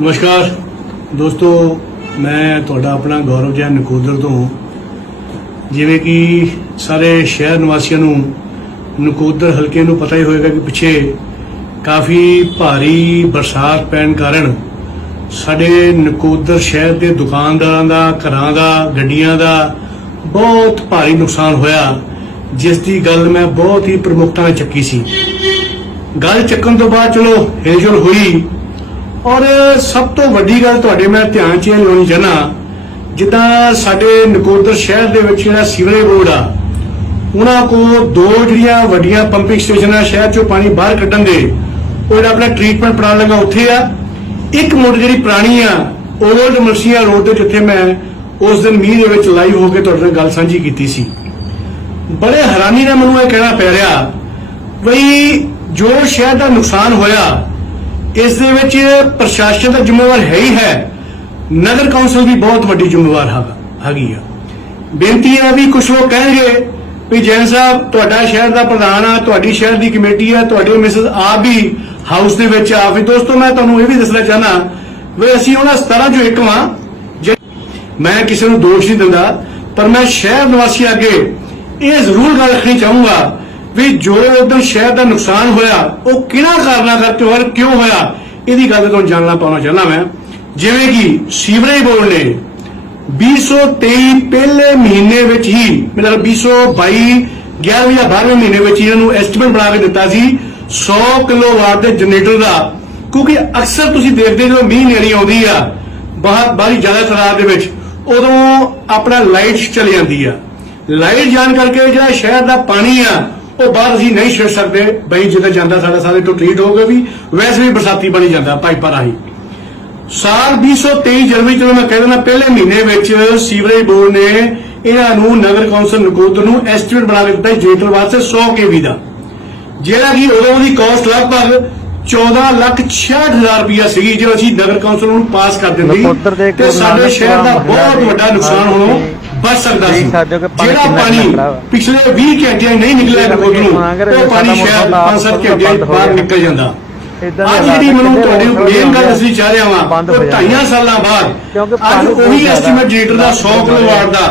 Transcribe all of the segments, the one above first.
ਨਮਸਕਾਰ। ਦੋਸਤੋ, ਮੈਂ ਤੁਹਾਡਾ ਆਪਣਾ ਗੌਰਵ ਜੈਨ ਨਕੋਦਰ ਤੋਂ ਜਿਵੇਂ ਕਿ ਸਾਰੇ ਸ਼ਹਿਰ ਨਿਵਾਸੀਆਂ ਨੂੰ ਨਕੋਦਰ ਹਲਕੇ ਨੂੰ ਪਤਾ ਹੀ ਹੋਵੇਗਾ ਕਿ ਪਿੱਛੇ ਕਾਫੀ ਭਾਰੀ ਬਰਸਾਤ ਪੈਣ ਕਾਰਨ ਸਾਡੇ ਨਕੋਦਰ ਸ਼ਹਿਰ ਦੇ ਦੁਕਾਨਦਾਰਾਂ ਦਾ, ਘਰਾਂ ਦਾ, ਗੱਡੀਆਂ ਦਾ ਬਹੁਤ ਭਾਰੀ ਨੁਕਸਾਨ ਹੋਇਆ, ਜਿਸ ਦੀ ਗੱਲ ਮੈਂ ਬਹੁਤ ਹੀ ਪ੍ਰਮੁਖਤਾ ਨਾਲ ਚੱਕੀ ਸੀ। ਗੱਲ ਚੱਕਣ ਤੋਂ ਬਾਅਦ ਚਲੋ ਹਿਲਜੁਲ ਹੋਈ। ਔਰ ਸਭ ਤੋਂ ਵੱਡੀ ਗੱਲ ਤੁਹਾਡੇ ਮੈਂ ਧਿਆਨ 'ਚ ਇਹ ਲਾਉਣੀ ਚਾਹਨਾ ਜਿੱਦਾਂ ਸਾਡੇ ਨਕੋਦਰ ਸ਼ਹਿਰ ਦੇ ਵਿੱਚ ਜਿਹੜਾ ਸੀਵਰੇਜ ਬੋਰਡ ਆ, ਉਹਨਾਂ ਕੋਲ ਦੋ ਜਿਹੜੀਆਂ ਵੱਡੀਆਂ ਪੰਪਿੰਗ ਸਟੇਸ਼ਨਾਂ ਸ਼ਹਿਰ 'ਚੋਂ ਪਾਣੀ ਬਾਹਰ ਕੱਢਣ ਦੇ, ਉਹ ਜਿਹੜਾ ਆਪਣਾ ਟ੍ਰੀਟਮੈਂਟ ਪਲਾਂਟ ਲੱਗਾ ਉੱਥੇ ਆ। ਇੱਕ ਮੋਟਰ ਜਿਹੜੀ ਪੁਰਾਣੀ ਆ ਓਲਡ ਮਰਸੀਆ ਰੋਡ ਤੇ ਜਿੱਥੇ ਮੈਂ ਉਸ ਦਿਨ ਮੀਂਹ ਦੇ ਵਿੱਚ ਲਾਈਵ ਹੋ ਕੇ ਤੁਹਾਡੇ ਨਾਲ ਗੱਲ ਸਾਂਝੀ ਕੀਤੀ ਸੀ। ਬੜੇ ਹੈਰਾਨੀ ਨਾਲ ਮੈਨੂੰ ਇਹ ਕਹਿਣਾ ਪੈ ਰਿਹਾ, ਬਈ ਜੋ ਸ਼ਹਿਰ ਦਾ ਨੁਕਸਾਨ ਹੋਇਆ ਇਸ ਦੇ ਵਿੱਚ ਪ੍ਰਸ਼ਾਸਨ ਦਾ ਜ਼ਿੰਮੇਵਾਰ ਹੈ ਹੀ ਹੈ। ਨਗਰ ਕੌਂਸਲ ਵੀ ਬਹੁਤ ਵੱਡੀ ਜ਼ਿੰਮੇਵਾਰ ਹੈਗੀ ਆ। ਬੇਨਤੀ ਹੈ ਵੀ ਕੁਝ ਲੋਕ ਕਹਿਣਗੇ ਵੀ ਜੈਨ ਸਾਹਿਬ, ਤੁਹਾਡਾ ਸ਼ਹਿਰ ਦਾ ਪ੍ਰਧਾਨ ਆ, ਤੁਹਾਡੀ ਸ਼ਹਿਰ ਦੀ ਕਮੇਟੀ ਆ, ਤੁਹਾਡੇ ਮਿਸਿਸ ਆਪ ਵੀ ਹਾਊਸ ਦੇ ਵਿੱਚ ਆ। ਵੀ ਦੋਸਤੋ, ਮੈਂ ਤੁਹਾਨੂੰ ਇਹ ਵੀ ਦੱਸਣਾ ਚਾਹਨਾ ਵੀ ਅਸੀਂ ਉਹਨਾਂ 17 ਚੋਂ ਇੱਕ ਵਾਂ। ਜੇ ਮੈਂ ਕਿਸੇ ਨੂੰ ਦੋਸ਼ ਨਹੀਂ ਦਿੰਦਾ, ਪਰ ਮੈਂ ਸ਼ਹਿਰ ਨਿਵਾਸੀ ਅੱਗੇ ਇਹ ਜ਼ਰੂਰ ਗੱਲ ਰੱਖਣੀ ਚਾਹੂੰਗਾ ਵੀ ਜੋ ਉਦੋਂ ਸ਼ਹਿਰ ਦਾ ਨੁਕਸਾਨ ਹੋਇਆ, ਉਹ ਕਿਹਨਾਂ ਕਾਰਨਾਂ ਕਰਕੇ ਹੋਇਆ ਕਿਉਂ ਹੋਇਆ, ਇਹਦੀ ਗੱਲ ਤੁਹਾਨੂੰ ਜਾਣਨਾ ਪਾਉਣਾ ਚਾਹੁੰਦਾ ਮੈਂ। ਜਿਵੇਂ ਕਿ ਸੀਵਰੇਜ ਬੋਰਡ ਨੇ 2023 ਪਹਿਲੇ ਮਹੀਨੇ ਵਿੱਚ ਹੀ, ਮਤਲਬ 2022 11 ਜਾਂ 12ਵੇਂ ਮਹੀਨੇ ਵਿੱਚ ਇਹਨਾਂ ਨੂੰ ਐਸਟੀਮੇਟ ਬਣਾ ਕੇ ਦਿੱਤਾ ਸੀ 100 ਕਿਲੋਵਾਟ ਦੇ ਜਨਰੇਟਰ ਦਾ। ਕਿਉਂਕਿ ਅਕਸਰ ਤੁਸੀਂ ਦੇਖਦੇ ਜਦੋਂ ਮੀਂਹ ਨੇੜੀ ਆਉਂਦੀ ਆ ਬਹੁਤ ਬਾਹਰੀ ਜ਼ਿਆਦਾ ਤਰਾਰ ਦੇ ਵਿੱਚ, ਉਦੋਂ ਆਪਣਾ ਲਾਈਟ ਚਲੀ ਜਾਂਦੀ ਆ। ਲਾਈਟ ਜਾਣ ਕਰਕੇ ਜਿਹੜਾ ਸ਼ਹਿਰ ਦਾ ਪਾਣੀ ਆ ਉਹ ਬਾਹਰ ਅਸੀਂ ਨਹੀਂ ਛੱਡ ਸਕਦੇ ਬਈ ਜਿੱਦਾਂ ਜਾਂਦਾ ਸਾਡਾ ਸਾਰੇ ਤੋਂ ਟ੍ਰੀਟ ਹੋਊਗਾ ਵੀ ਵੈਸੇ ਵੀ ਬਰਸਾਤੀ ਪਾਣੀ ਜਾਂਦਾ ਪਾਈਪਾਂ ਰਾਹੀਂ। ਸਾਲ 2023 ਜਨਵਰੀ ਚਲੋ ਮੈਂ ਕਹਿ ਦਿੰਦਾ ਪਹਿਲੇ ਮਹੀਨੇ ਵਿੱਚ ਸੀਵਰੇਜ ਬੋਰਡ ਨੇ ਇਹਨਾਂ ਨੂੰ ਨਗਰ ਕੌਂਸਲ ਨਕੋਦਰ ਨੂੰ ਐਸਟੀਮੇਟ ਬਣਾ ਕੇ ਦਿੱਤਾ ਜੇਟਲ ਵਾਸਤੇ 100 ਕੇਵੀ ਦਾ। ਜਿਹੜਾ ਕਿ ਉਦੋਂ ਦੀ ਕਾਸਟ ਲਗਭਗ 14 ਲੱਖ 66000 ਰੁਪਇਆ ਸੀਗੀ ਜੇ ਅਸੀਂ ਨਗਰ ਕੌਂਸਲ ਨੂੰ ਪਾਸ ਕਰ ਦਿੰਦੀ ਤੇ ਸਾਡੇ ਸ਼ਹਿਰ ਦਾ ਬਹੁਤ ਵੱਡਾ ਨੁਕਸਾਨ ਹੋਣੋਂ ਬਚ ਸਕਦਾ ਸੀ। ਜਿਹੜਾ ਪਾਣੀ। ਪਿਛਲੇ 20 ਘੰਟਿਆਂ ਨਹੀਂ ਨਿਕਲਿਆ ਨਕੋਦਰ ਨੂੰ ਉਹ ਪਾਣੀ ਸ਼ਾਇਦ 5-7 ਘੰਟਿਆਂ 'ਚ ਬਾਹਰ ਨਿਕਲ ਜਾਂਦਾ। ਅੱਜ ਦੇ ਜਿਹੜੀ ਮੈਨੂੰ ਤੁਹਾਡੀ ਮੇਨ ਗੱਲ ਦੱਸਣੀ ਚਾਹ ਰਿਹਾ ਹੋ ਉਹ। ਢਾਈਆਂ ਸਾਲਾਂ ਬਾਅਦ ਅੱਜ ਉਹੀ ਐਸਟੀਮੇਟ ਜੀਟਰ ਦਾ 100 ਕਿਲੋਵਾਟ ਦਾ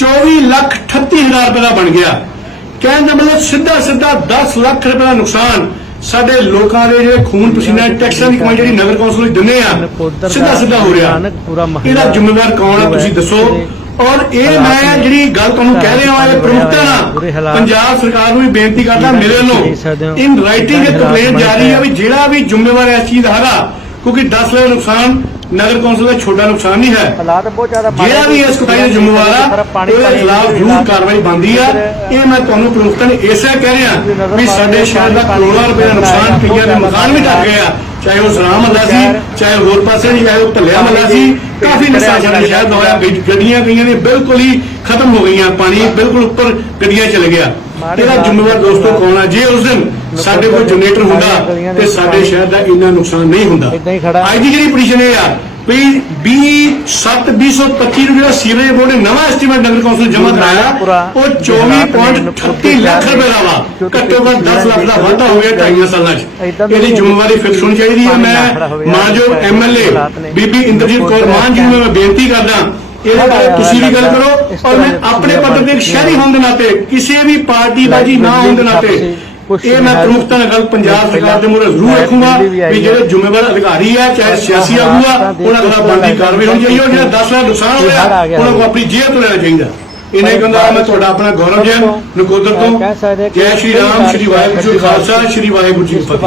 24 ਲੱਖ 38 ਹਜ਼ਾਰ ਰੁਪਏ ਦਾ ਬਣ ਗਿਆ। ਕਹਿਣ ਦਾ ਮਤਲਬ ਸਿੱਧਾ ਸਿੱਧਾ 10 ਲੱਖ ਰੁਪਏ ਦਾ ਨੁਕਸਾਨ ਸਾਡੇ ਲੋਕਾਂ ਦੇ ਜਿਹੜੇ ਖੂਨ ਪਸੀਨਾ ਟੈਕਸਾਂ ਦੀ ਕਮਾਈ ਜਿਹੜੀ ਨਗਰ ਕੌਂਸਲ ਨੂੰ ਦਿੰਦੇ ਆ ਸਿੱਧਾ ਸਿੱਧਾ ਹੋ ਰਿਹਾ। ਇਹਦਾ ਜ਼ਿੰਮੇਵਾਰ ਕੌਣ ਹੈ ਤੁਸੀਂ ਦੱਸੋ। ਔਰ ਇਹ ਮੈਂ ਨੇ, ਜਿਹੜੀ ਗੱਲ ਤੁਹਾਨੂੰ ਕਹਿ ਰਿਹਾ ਹਾਂ ਇਹ ਪ੍ਰਮੁਖਤਾ ਨਾਲ। ਪੰਜਾਬ ਸਰਕਾਰ ਨੂੰ ਵੀ ਬੇਨਤੀ ਕਰਦਾ ਮੇਰੇ ਵੱਲੋਂ ਹੋ, ਇਨ ਰਾਈਟਿੰਗ ਇਹ ਕੰਪਲੇਂਟ ਜਾਰੀ ਹੈ ਵੀ ਜਿਹੜਾ ਵੀ ਜ਼ਿੰਮੇਵਾਰ ਇਸ ਚੀਜ਼ ਦਾ ਹੈਗਾ ਕਿਉਂਕਿ 10 ਲੱਖ ਨੁਕਸਾਨ ਨਗਰ ਕੌਂਸਲ ਦਾ ਛੋਟਾ ਨੁਕਸਾਨ ਨਹੀਂ ਹੈ। ਹਾਲਾਤ ਬਹੁਤ ਜ਼ਿਆਦਾ ਜਿਹੜਾ ਵੀ ਇਸ ਕੁਤਾਈ ਦਾ ਜ਼ਿੰਮੇਵਾਰ ਆ ਪਾਣੀ ਉਹਦੇ ਖਿਲਾਫ ਜ਼ਰੂਰ ਕਾਰਵਾਈ ਬਣਦੀ ਆ। ਇਹ ਮੈਂ ਤੁਹਾਨੂੰ ਪ੍ਰਮੁਖਤਾ ਨੇ ਇਸੇ ਕਹਿ ਰਿਹਾ ਵੀ ਸਾਡੇ ਸ਼ਹਿਰ ਦਾ ਕਰੋੜਾਂ ਰੁਪਏ ਦਾ ਨੁਕਸਾਨ ਕਈਆਂ ਦੇ ਮਕਾਨ ਵੀ ਢੱਕ ਗਏ ਆ। ਚਾਹੇ ਉਹ ਸਰਾਮ ਮੱਲਾ ਸੀ ਚਾਹੇ ਹੋਰ ਪਾਸੇ ਨਹੀਂ ਚਾਹੇ ਉਹ ਭੱਲਿਆ ਮੱਲਾ ਸੀ ਕਾਫੀ ਨੁਕਸਾਨ ਸਾਡੇ ਸ਼ਹਿਰ ਦਾ ਹੋਇਆ। ਗੱਡ- ਗੱਡੀਆਂ ਕਈਆਂ ਨੇ ਬਿਲਕੁਲ ਹੀ ਖਤਮ ਹੋ ਗਈਆਂ। ਪਾਣੀ ਬਿਲਕੁਲ ਉੱਪਰ ਗੱਡੀਆਂ ਚਲੇ ਗਿਆ। ਇਹਦਾ ਜ਼ਿੰਮੇਵਾਰ ਦੋਸਤੋ ਕੌਣ ਆ? ਜੇ ਉਸ ਦਿਨ ਸਾਡੇ ਕੋਲ ਜਨਰੇਟਰ ਹੁੰਦਾ ਤੇ ਸਾਡੇ ਸ਼ਹਿਰ ਦਾ ਇੰਨਾ ਨੁਕਸਾਨ ਨਹੀਂ ਹੁੰਦਾ। ਅੱਜ ਦੀ ਜਿਹੜੀ ਪੋਜੀਸ਼ਨ ਇਹ ਆ ਵੀ 20 7 2025 ਨੂੰ ਜਿਹੜਾ ਸੀਵਰੇਜ ਬੋਰਡ ਨੇ ਨਵਾਂ ਐਸਟੀਮੇਟ ਨਗਰ ਕੌਂਸਲ ਜਮ੍ਹਾਂ ਕਰਾਇਆ। ਉਹ 24.38 ਲੱਖ ਰੁਪਏ ਦਾ ਵਾ। ਘੱਟੋ ਘੱਟ 10 ਲੱਖ ਦਾ ਵਾਧਾ ਹੋ ਗਿਆ ਢਾਈਆਂ ਸਾਲਾਂ 'ਚ। ਇਹਦੀ ਜ਼ਿੰਮੇਵਾਰੀ ਫਿਕਸ ਹੋਣੀ ਚਾਹੀਦੀ ਹੈ। ਮੈਂ ਮਾਨਯੋਗ ਐਮਐਲਏ ਬੀਬੀ ਇੰਦਰਜੀਤ ਕੌਰ ਮਾਨ ਜੀ ਨੂੰ ਮੈਂ ਬੇਨਤੀ ਕਰਦਾ ਇਹਦੇ ਬਾਰੇ ਤੁਸੀਂ ਵੀ ਗੱਲ ਕਰੋ ਔਰ ਮੈਂ ਆਪਣੇ ਤੇ ਇੱਕ ਸ਼ਹਿਰੀ ਹੋਣ ਦੇ ਨਾਤੇ ਕਿਸੇ ਵੀ ਪਾਰਟੀ ਬਾਜੀ ਨਾ ਹੋਣ ਦੇ ਨਾਤੇ ਇਹ ਮੈਂ ਪ੍ਰਮੁਖਤਾ ਨਾਲ ਗੱਲ ਪੰਜਾਬ ਸਰਕਾਰ ਦੇ ਮੂਹਰੇ ਜ਼ਰੂਰ ਰੱਖੂੰਗਾ ਵੀ ਜਿਹੜੇ ਜ਼ਿੰਮੇਵਾਰ ਅਧਿਕਾਰੀ ਆ ਚਾਹੇ ਸਿਆਸੀ ਆਗੂ ਆ ਉਹਨਾਂ ਖਿਲਾਫ ਬਣਦੀ ਕਾਰਵਾਈ ਹੋਣੀ ਚਾਹੀਦੀ ਔਰ ਜਿਹੜਾ 10 ਲੱਖ ਨੁਕਸਾਨ ਹੋਇਆ ਉਹਨਾਂ ਨੂੰ ਆਪਣੀ ਜੇਬ ਤੋਂ ਲੈਣਾ ਚਾਹੀਦਾ। ਇਹਨੇ ਕਹਿੰਦਾ ਮੈਂ ਤੁਹਾਡਾ ਆਪਣਾ ਗੌਰਵ ਜੈਨ ਨਕੋਦਰ ਤੋਂ। ਜੈ ਸ਼੍ਰੀ ਰਾਮ ਸ਼੍ਰੀ ਵਾਹਿਗੁਰੂ ਜੀ ਖਾਲਸਾ ਸ਼੍ਰੀ ਵਾਹਿਗੁਰੂ ਜੀ ਫਤਿਹ।